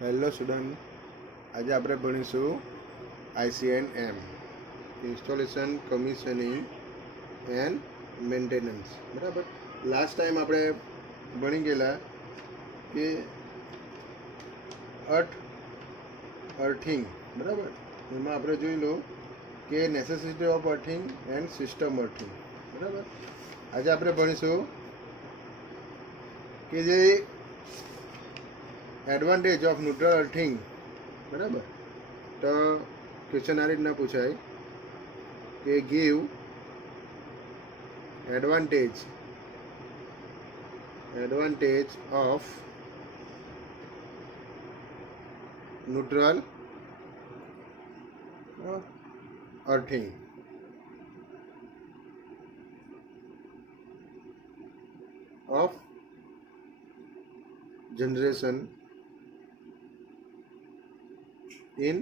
Hello student, આજે આપણે ભણીશું ICNM, installation commissioning and maintenance. બરાબર. લાસ્ટ ટાઈમ આપણે ભણી ગયેલા કે અર્થિંગ. બરાબર. એમાં આપણે જોઈ લો કે necessity of earthing and system earthing. બરાબર. આજે આપણે ભણીશું કે જે એડવાન્ટેજ ઓફ ન્યુટ્રલ અર્થિંગ. બરાબર. તો ક્વેશ્ચન આ રીતના પૂછાય કે give advantage of neutral earthing. Of generation in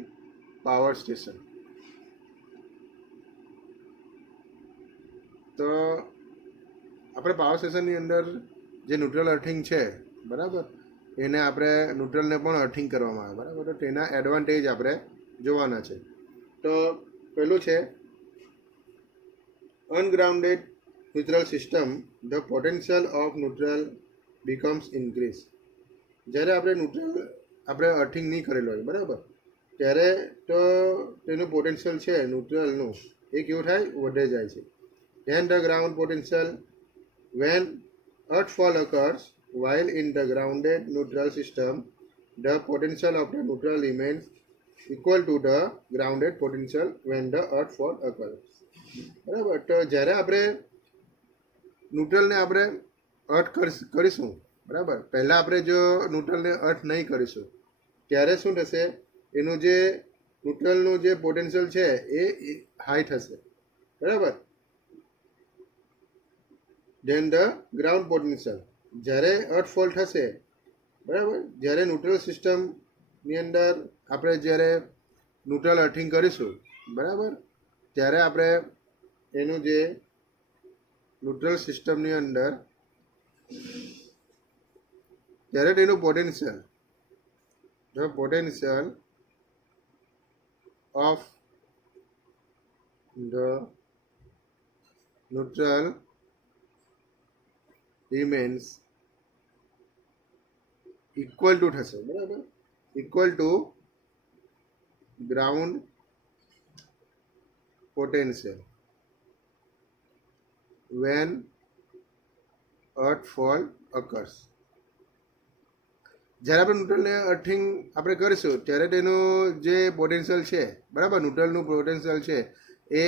power station. તો આપણે પાવર સ્ટેશનની અંદર જે ન્યુટ્રલ અર્થિંગ છે, બરાબર, એને આપણે ન્યુટ્રલને પણ અર્થિંગ કરવામાં આવે. બરાબર. તો તેના એડવાન્ટેજ આપણે જોવાના છે. તો પહેલું છે ungrounded neutral system, the potential of neutral becomes increase. જ્યારે આપણે અર્થિંગ નહીં કરેલું હોય, બરાબર, ત્યારે તો તેનું પોટેન્શિયલ છે ન્યુટ્રલનું, એ કેવું થાય, વધે જાય છે. Then the ground potential, when earthfall occurs while in the grounded neutral system, the potential of the neutral remains equal to the grounded potential when the earthfall occurs. બરાબર. તો જ્યારે આપણે ન્યુટ્રલને આપણે અર્થ કરીશું, બરાબર, પહેલાં આપણે જો ન્યુટ્રલને અર્થ નહીં કરીશું ત્યારે શું થશે, એનું જે ન્યુટ્રલનું જે પોટેન્શિયલ છે એ હાઈ થશે. બરાબર. ધેન ધ ગ્રાઉન્ડ પોટેન્શિયલ, જ્યારે અર્થફોલ થશે, બરાબર, જ્યારે ન્યુટ્રલ સિસ્ટમની અંદર આપણે જ્યારે ન્યુટ્રલ અર્થિંગ કરીશું, બરાબર, ત્યારે આપણે એનું જે ન્યુટ્રલ સિસ્ટમની અંદર ત્યારે તેનું potential, the potential of the neutral remains equal to થશે. બરાબર. Equal to ground potential when earthfall occurs. જ્યારે આપણે ન્યુટ્રલને અર્થિંગ આપણે કરીશું ત્યારે તેનું જે પોટેન્શિયલ છે, બરાબર, ન્યુટ્રલનું પોટેન્શિયલ છે એ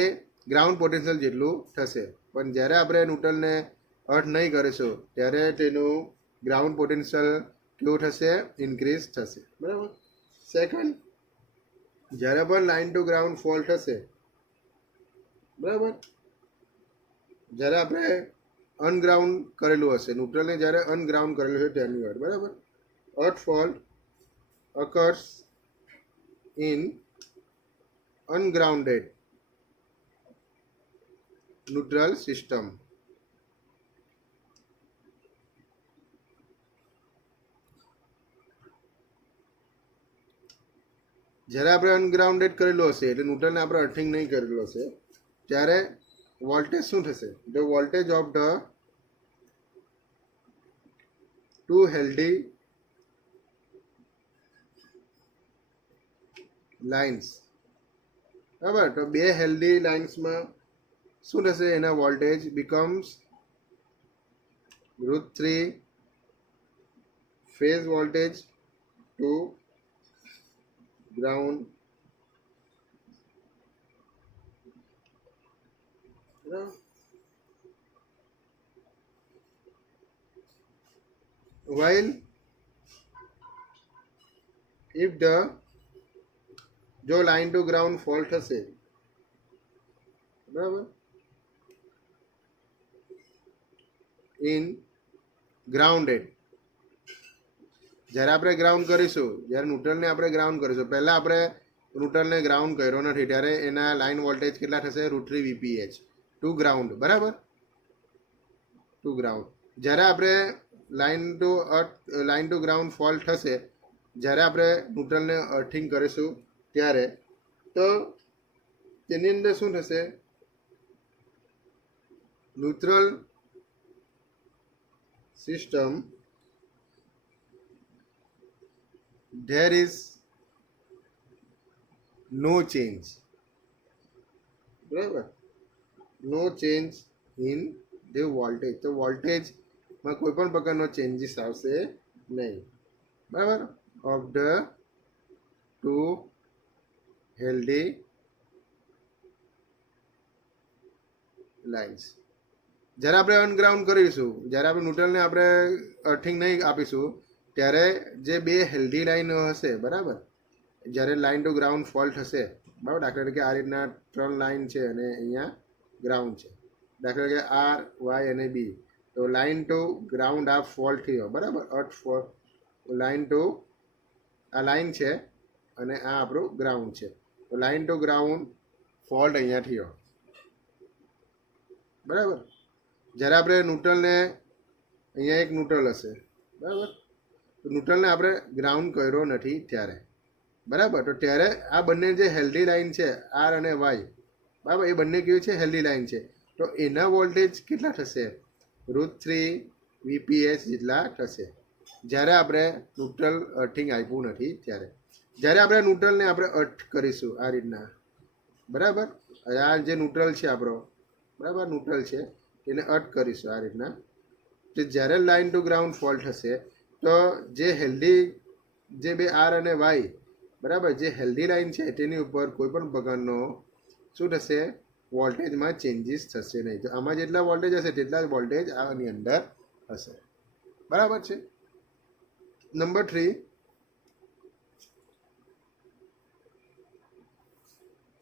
ગ્રાઉન્ડ પોટેન્શિયલ જેટલું થશે. પણ જ્યારે આપણે ન્યુટ્રલને અર્થ નહીં કરીશું ત્યારે તેનું ગ્રાઉન્ડ પોટેન્શિયલ કેવું થશે, ઇન્ક્રીઝ થશે. બરાબર. સેકન્ડ, જ્યારે પણ લાઇન ટુ ગ્રાઉન્ડ ફોલ થશે, બરાબર, જ્યારે આપણે અનગ્રાઉન્ડ કરેલું હશે, ન્યુટ્રલને જ્યારે અનગ્રાઉન્ડ કરેલું છે તેની વાર, બરાબર, અર્થફોલ occurs in ungrounded neutral system. જ્યારે આપણે અનગ્રાઉન્ડેડ કરેલું હશે, એટલે ન્યુટ્રલને આપણે અર્થિંગ નહીં કરેલું હશે, ત્યારે વોલ્ટેજ શું થશે, the voltage of the two healthy lines. બરાબર. તો બે હેલ્ધી લાઇન્સમાં શું થશે, એના voltage becomes √3 phase voltage to ground. while if the જો લાઇન ટુ ગ્રાઉન્ડ ફોલ થશે, બરાબર, ઇન ગ્રાઉન્ડેડ, જ્યારે આપણે ગ્રાઉન્ડ કરીશું, જ્યારે ન્યુટ્રલને આપણે ગ્રાઉન્ડ કરીશું, પહેલાં આપણે ન્યુટ્રલને ગ્રાઉન્ડ કર્યો નથી ત્યારે એના લાઇન વોલ્ટેજ કેટલા થશે, √3 VPH ટુ ગ્રાઉન્ડ. બરાબર. To ground. જ્યારે આપણે લાઇન ટુ ગ્રાઉન્ડ ફોલ થશે જ્યારે આપણે ન્યુટ્રલને અર્થિંગ કરીશું ત્યારે તો તેની અંદર શું થશે, neutral system there is no change, બરાબર, no change in the voltage. તો વોલ્ટેજમાં કોઈ પણ પ્રકારનો ચેન્જીસ આવશે નહીં, બરાબર, of the two healthy lines. જ્યારે આપણે અનગ્રાઉન્ડ કરીશું, જ્યારે આપણે ન્યુટ્રલને આપણે અર્થિંગ નહીં આપીશું ત્યારે જે બે હેલ્ધી લાઈન હશે, બરાબર, જ્યારે લાઇન ટુ ગ્રાઉન્ડ ફોલ્ટ હશે, બરાબર, દાખલા તરીકે આ રીતના 3 લાઇન છે અને અહીંયા ગ્રાઉન્ડ છે, દાખલા તરીકે આર, વાય અને બી. તો લાઇન ટુ ગ્રાઉન્ડ આ ફોલ્ટ થયો, બરાબર, અર્થ ફોલ્ટ, લાઇન ટુ આ લાઇન છે અને આ આપણું ગ્રાઉન્ડ છે. તો લાઇન ટુ ગ્રાઉન્ડ ફોલ્ટ અહીંયા થયો, બરાબર. જ્યારે આપણે ન્યુટ્રલને, અહીંયા એક ન્યુટ્રલ હશે, બરાબર, તો ન્યુટ્રલને આપણે ગ્રાઉન્ડ કર્યો નથી ત્યારે, બરાબર, તો ત્યારે આ બંને જે હેલ્ધી લાઇન છે આર અને વાય, બરાબર, એ બંને કેવી છે, હેલ્ધી લાઇન છે. તો એના વોલ્ટેજ કેટલા થશે, √3 VPH જેટલા થશે જ્યારે આપણે ન્યુટ્રલ અર્થિંગ આપ્યું નથી ત્યારે. જ્યારે આપણે ન્યુટ્રલને આપણે અર્થ કરીશું આ રીતના, બરાબર, આ જે ન્યુટ્રલ છે આપણો, બરાબર, ન્યુટ્રલ છે એને અર્થ કરીશું આ રીતના, તો જ્યારે લાઇન ટુ ગ્રાઉન્ડ ફોલ્ટ હશે તો જે હેલ્ધી, જે બે આર અને વાય, બરાબર, જે હેલ્ધી લાઇન છે તેની ઉપર કોઈ પણ પ્રકારનો શું થશે, વોલ્ટેજમાં ચેન્જીસ થશે નહીં. તો આમાં જેટલા વોલ્ટેજ હશે તેટલા જ વોલ્ટેજ આની અંદર હશે, બરાબર છે. Number 3,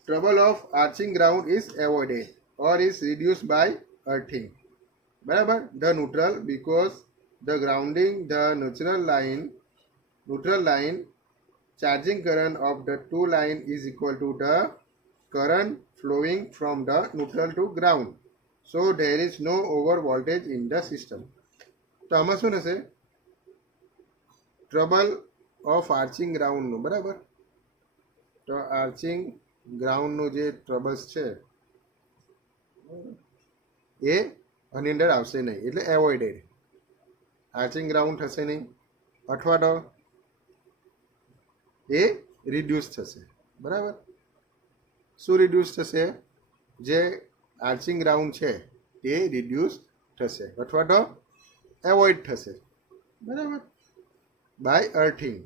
trouble of arching ground is avoided or is reduced by earthing, બરાબર, the neutral, because the grounding the neutral line charging current of the two line is equal to the current flowing from the neutral to ground, so there is no over voltage in the system. તો આમાં શું થશે, trouble of આર્ચિંગ ગ્રાઉન્ડનું, બરાબર, તો આર્ચિંગ ગ્રાઉન્ડનું જે troubles છે એ આની અંદર આવશે નહીં, એટલે એવોઇડેડ, આર્ચિંગ ગ્રાઉન્ડ થશે નહીં, અથવા તો એ રિડ્યુસ થશે, બરાબર. શું રિડ્યુસ થશે, જે આર્ચિંગ ગ્રાઉન્ડ છે એ રિડ્યુસ થશે અથવા તો એવોઇડ થશે, બરાબર, બાય અર્થિંગ.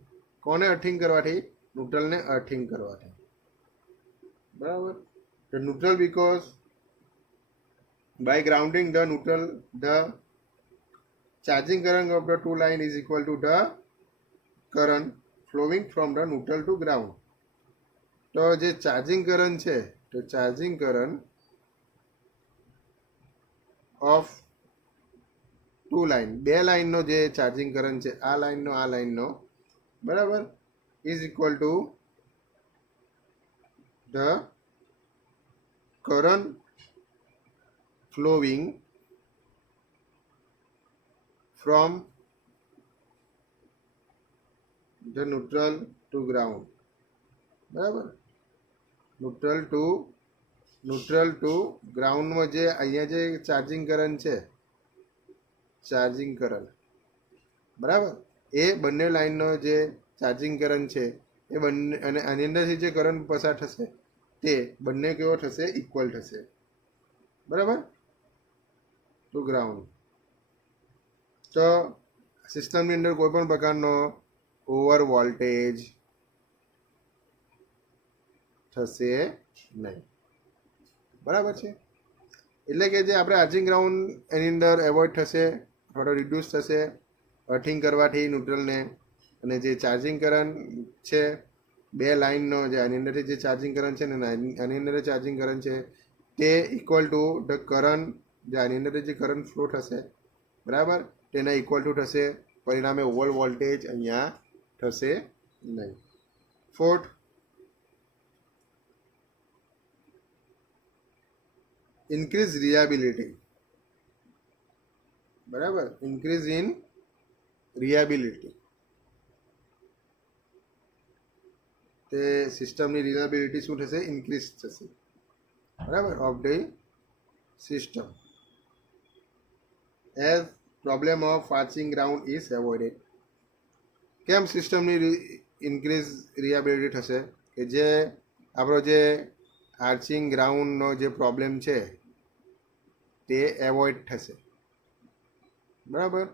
કોને અર્થિંગ કરવાથી, ન્યુટ્રલને અર્થિંગ કરવાથી, બરાબર. તો neutral, because by grounding the neutral the charging current of the two line is equal to the current flowing from the neutral to ground. તો જે ચાર્જિંગ કરંટ છે, તો charging current of to line, બે લાઇનનો જે charging current છે, આ લાઇનનો, બરાબર, is equal to the current flowing from the neutral to ground, બરાબર, ન્યુટ્રલ ટુ ગ્રાઉન્ડમાં જે અહીંયા જે ચાર્જિંગ કરંટ છે, ચાર્જિંગ કરંટ, બરાબર, એ બંને લાઇનનો જે ચાર્જિંગ કરંટ છે એ બંને, અને આની અંદરથી જે કરંટ પસાર થશે તે બંને કેવો થશે, ઇક્વલ થશે, બરાબર, ટુ ગ્રાઉન્ડ. તો સિસ્ટમની અંદર કોઈ પણ પ્રકારનો ઓવર વોલ્ટેજ થશે નહીં, બરાબર છે. એટલે કે જે આપણે આર્ચિંગ ગ્રાઉન્ડ એની અંદર એવોઇડ થશે અથવા તો રિડ્યુસ થશે અર્થિંગ કરવાથી ન્યુટ્રલને, અને જે ચાર્જિંગ કરંટ છે બે લાઇનનો, જે આની અંદરથી જે ચાર્જિંગ કરંટ છે ને આની અંદર ચાર્જિંગ કરંટ છે તે ઇક્વલ ટુ ધ કરંટ, જે આની અંદર જે કરંટ ફ્લો થશે, બરાબર, તેના ઇક્વલ ટુ થશે, પરિણામે ઓવર વોલ્ટેજ અહીંયા થશે નહીં. 4th, ઇન્ક્રીઝ રિયાબિલિટી, બરાબર, ઇન્ક્રીઝ ઇન રિયાબિલિટી. તે સિસ્ટમની રિલાયબિલિટી શું થશે? ઇન્ક્રીઝ થશે, બરાબર, of the system as problem of arching ground is avoided. કેમ સિસ્ટમની ઇન્ક્રીઝ રિલાયબિલિટી થશે? કે જે આપણો જે આર્ચિંગ ગ્રાઉન્ડનો જે પ્રોબ્લેમ છે તે એવોઇડ થશે, બરાબર.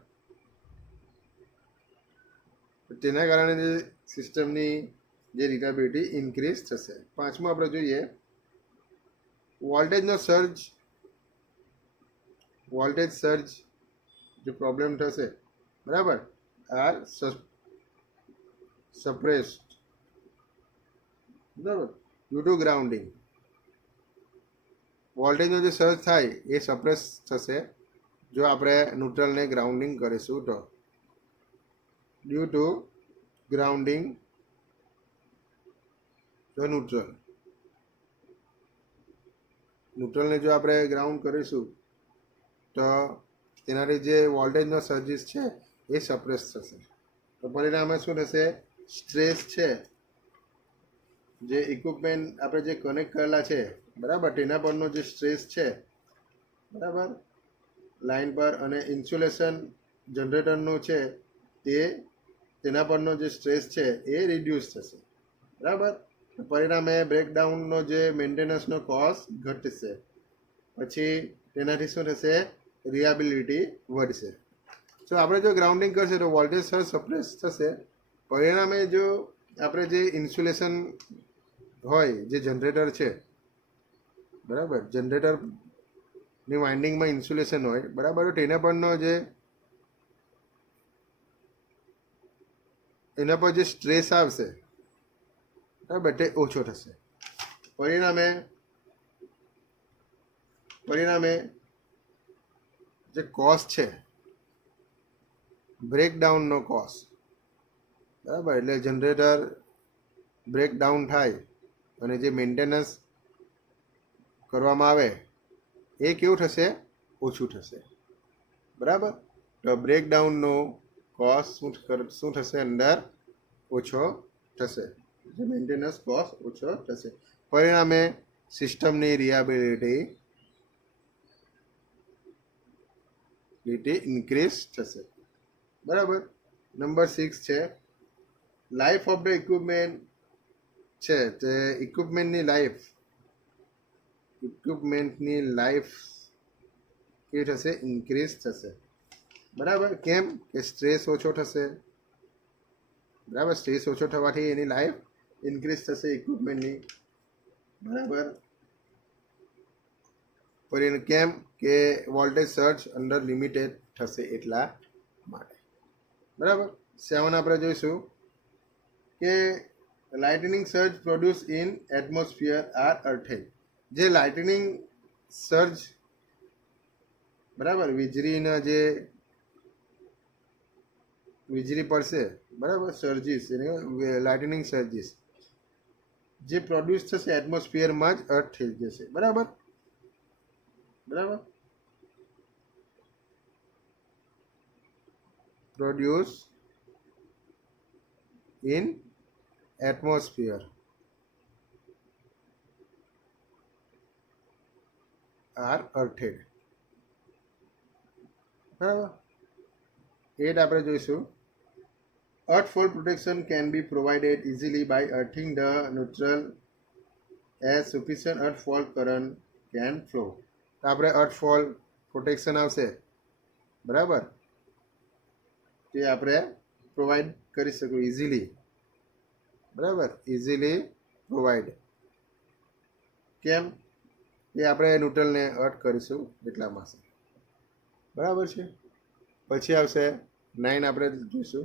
તેના કારણે જે સિસ્ટમની જે રિલાયબિલિટી ઇન્ક્રીઝ થશે. પાંચમું આપણે જોઈએ વોલ્ટેજ સર્જ જે પ્રોબ્લેમ થશે, બરાબર, આર સપ્રેસ્ડ, બરાબર, ડ્યુ ટુ ગ્રાઉન્ડિંગ. વોલ્ટેજનો જે સર્જ થાય એ સપ્રેસ થશે જો આપણે ન્યુટ્રલને ગ્રાઉન્ડિંગ કરીશું તો. ડ્યુ ટુ ગ્રાઉન્ડિંગ ધ ન્યુટ્રલને જો આપણે ગ્રાઉન્ડ કરીશું તો તેનાથી જે વોલ્ટેજનો સર્જિસ છે એ સપ્રેસ થશે. તો પરિણામે શું થશે? સ્ટ્રેસ છે જે ઇક્વિપમેન્ટ આપણે જે કનેક્ટ કરેલા છે, બરાબર, તેના પરનો જે સ્ટ્રેસ છે, બરાબર, લાઇન પર, અને ઇન્સ્યુલેશન જનરેટરનું છે તેના પરનો જે સ્ટ્રેસ છે એ રિડ્યુસ થશે, બરાબર. પરિણામે બ્રેકડાઉનનો જે મેન્ટેનન્સનો કોસ્ટ ઘટશે. પછી તેનાથી શું થશે? રિલાયબિલિટી વધશે. તો આપણે જો ગ્રાઉન્ડિંગ કરશે તો વોલ્ટેજ સર્જ સપ્રેસ થશે. પરિણામે જો આપણે જે ઇન્સ્યુલેશન હોય, જે જનરેટર છે, બરાબર, જનરેટરની વાઇન્ડિંગમાં ઇન્સ્યુલેશન હોય, બરાબર, તેના પરનો જે એના પર જે સ્ટ્રેસ આવશે, બરાબર, તે ઓછો થશે. પરિણામે જે કોસ્ટ છે, બ્રેકડાઉનનો કોસ્ટ, બરાબર, એટલે જનરેટર બ્રેકડાઉન થાય અને જે મેન્ટેનન્સ કરવામાં આવે એ કેવું થશે? ઓછું થશે, બરાબર. તો બ્રેકડાઉનનો કોસ્ટ શું થશે? અંદર ઓછો થશે, જે મેન્ટેનન્સ કોસ્ટ ઓછો થશે. પરિણામે સિસ્ટમની રિલાયબિલિટી ઇન્ક્રીઝ થશે, બરાબર. નંબર 6 છે લાઈફ ઓફ ધ ઇક્વિપમેન્ટ છે. તે ઇક્વિપમેન્ટની લાઈફ કેવી થશે? ઇન્ક્રીઝ થશે, બરાબર. કેમ? કે સ્ટ્રેસ ઓછો થશે, બરાબર. સ્ટ્રેસ ઓછો થવાથી એની લાઈફ ઇન્ક્રીઝ થશે ઇક્વિપમેન્ટની, બરાબર. કેમ? કે વોલ્ટેજ સર્જ અંડર લિમિટેડ થશે એટલા માટે, બરાબર. 7 આપણે જોઈશું કે lightning surge produce in atmosphere are earthed. જે લાઇટનિંગ સર્જ, બરાબર, વીજળી પડશે, બરાબર, સર્જિસ, લાઇટનિંગ સર્જિસ જે પ્રોડ્યુસ થશે એટમોસ્ફિયરમાં જ અર્થ થઈ જશે, બરાબર, produce in atmosphere are earthed, બરાબર. 8 આપણે જોઈશું earthfall protection can be provided easily by earthing the neutral as sufficient earthfall current can flow. તો આપણે earthfall protection આવશે, બરાબર, તે આપણે પ્રોવાઈડ કરી શકું ઇઝીલી, બરાબર, ઇઝીલી પ્રોવાઈડ. કેમ? એ આપણે ન્યુટ્રલને અર્થ કરીશું એટલામાં છે, બરાબર છે. પછી આવશે 9 આપણે જોઈશું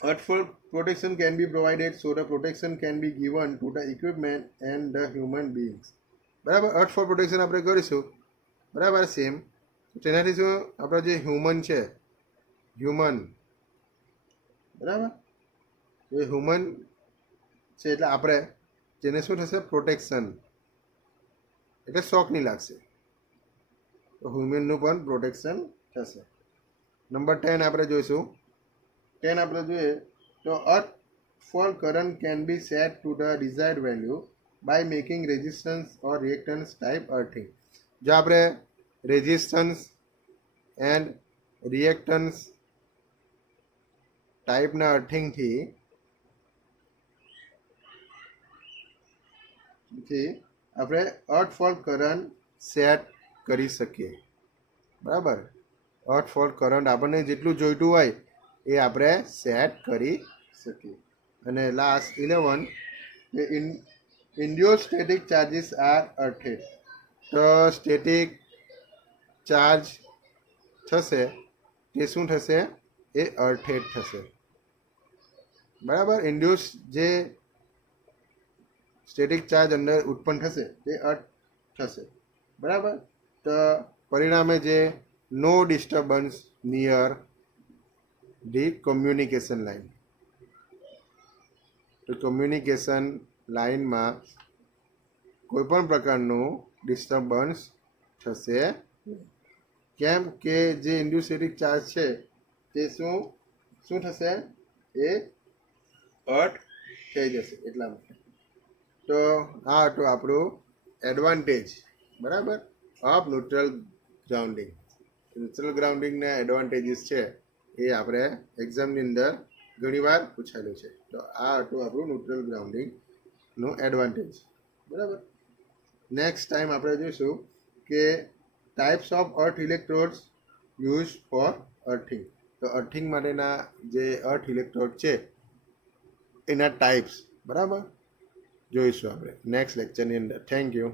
earthfall protection can be provided so the protection can be given to the equipment and the human beings, બરાબર. earthfall protection આપણે કરીશું, બરાબર, સેમ. તેનાથી શું આપણા જે હ્યુમન છે, બરાબર, એ હ્યુમન છે એટલે આપણે તેને શું થશે? પ્રોટેક્શન, એટલે શોક નહીં લાગશે, તો હ્યુમનનું પણ પ્રોટેક્શન થશે. નંબર 10 આપણે જોઈશું. 10 આપણે જોઈએ તો અર્થ for current can be set to the desired value by making resistance or reactance type earthing. જો આપણે રેઝિસ્ટન્સ એન્ડ રિએક્ટન્સ ટાઈપના અર્થિંગથી આપણે અર્થ ફોલ કરંટ સેટ કરી શકીએ. બરાબર, અર્થ ફોલ કરંટ આપણને જેટલું જોઈતું હોય એ આપણે સેટ કરી શકીએ. અને લાસ્ટ 11 કે ઇન્ડ્યુસ સ્ટેટિક ચાર્જીસ આર અર્થેડ. તો સ્ટેટિક ચાર્જ થશે તે શું થશે? એ અર્થેડ થશે. બરાબર, ઇન્ડ્યુસ જે સ્ટેટિક ચાર્જ અંદર ઉત્પન્ન થશે તે અર્થ થશે. બરાબર, તો પરિણામે જે no disturbance near the communication line. તો કમ્યુનિકેશન લાઇનમાં કોઈ પણ પ્રકારનું ડિસ્ટર્બન્સ થશે. કેમ કે જે ઇન્ડ્યુસેટિક ચાર્જ છે તે શું થશે? એ અર્થ થઈ જશે એટલા માટે. તો આ હતું આપણું એડવાન્ટેજ, બરાબર, ઓફ ન્યુટ્રલ ગ્રાઉન્ડિંગ. ન્યુટ્રલ ગ્રાઉન્ડિંગના એડવાન્ટેજીસ છે એ આપણે એક્ઝામની અંદર ઘણીવાર પૂછાયેલું છે. તો આ હતું આપણું ન્યુટ્રલ ગ્રાઉન્ડિંગનું એડવાન્ટેજ. બરાબર, નેક્સ્ટ ટાઈમ આપણે જોઈશું કે types of earth electrodes use for earthing. તો અર્થિંગ માટેના જે અર્થ ઇલેક્ટ્રોડ છે એના ટાઈપ્સ, બરાબર, જોઈશું આપણે નેક્સ્ટ લેક્ચરની અંદર. Thank you.